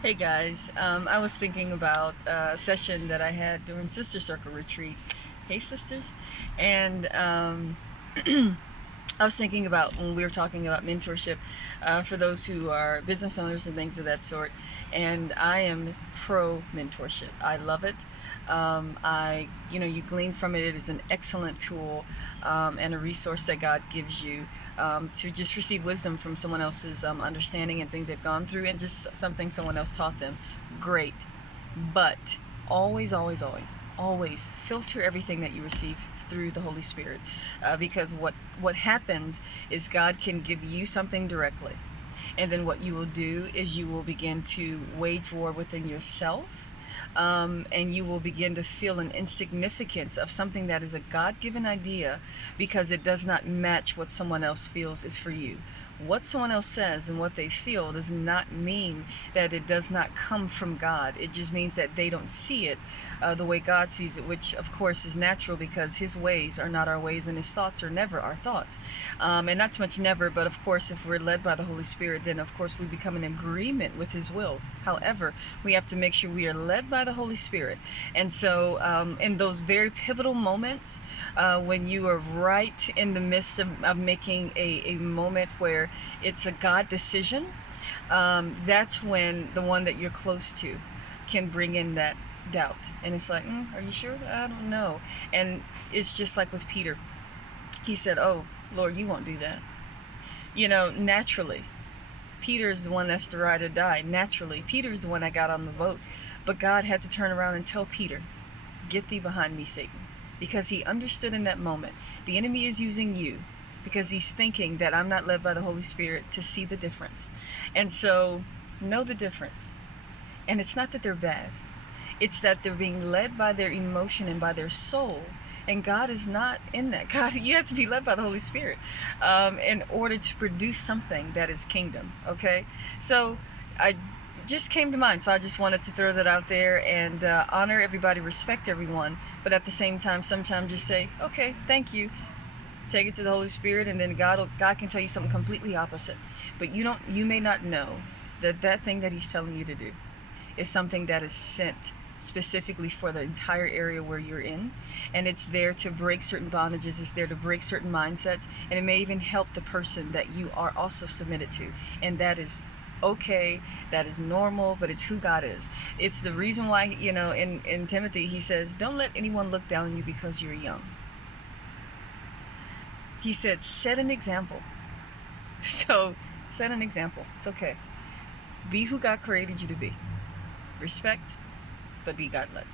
Hey guys, I was thinking about a session that I had during Sister Circle retreat. Hey sisters, and I was thinking about when we were talking about mentorship for those who are business owners and things of that sort. And I am pro mentorship. I love it. You glean from it. It is an excellent tool and a resource that God gives you to just receive wisdom from someone else's understanding and things they've gone through, and just something someone else taught them. Great, but always, always, always, always filter everything that you receive through the Holy Spirit, because what happens is God can give you something directly, and then what you will do is you will begin to wage war within yourself, and you will begin to feel an insignificance of something that is a God-given idea because it does not match what someone else feels is for you. What someone else says and what they feel does not mean that it does not come from God. It just means that they don't see it the way God sees it, which of course is natural because His ways are not our ways and His thoughts are never our thoughts. And not so much never, but of course, if we're led by the Holy Spirit, then of course we become in agreement with His will. However, we have to make sure we are led by the Holy Spirit. And so, in those very pivotal moments, when you are right in the midst of making a moment where it's a God decision, that's when the one that you're close to can bring in that doubt. And it's like, are you sure? I don't know. And it's just like with Peter. He said, oh, Lord, you won't do that. Naturally. Peter is the one that's the ride or die. Naturally, Peter is the one that got on the boat. But God had to turn around and tell Peter, get thee behind me, Satan. Because he understood in that moment, the enemy is using you because he's thinking that I'm not led by the Holy Spirit to see the difference. And so, know the difference. And it's not that they're bad. It's that they're being led by their emotion and by their soul. And God is not in that. God, you have to be led by the Holy Spirit in order to produce something that is kingdom. Okay? So I just came to mind. So I just wanted to throw that out there and honor everybody, respect everyone. But at the same time, sometimes just say, okay, thank you. Take it to the Holy Spirit, and then God can tell you something completely opposite. But you may not know that thing that He's telling you to do is something that is sent specifically for the entire area where you're in, and it's there to break certain bondages, it's there to break certain mindsets, and it may even help the person that you are also submitted to. And that is okay, that is normal, but it's who God is. It's the reason why, in Timothy he says, don't let anyone look down on you because you're young. He said, set an example. So set an example. It's okay. Be who God created you to be. Respect, but be God led.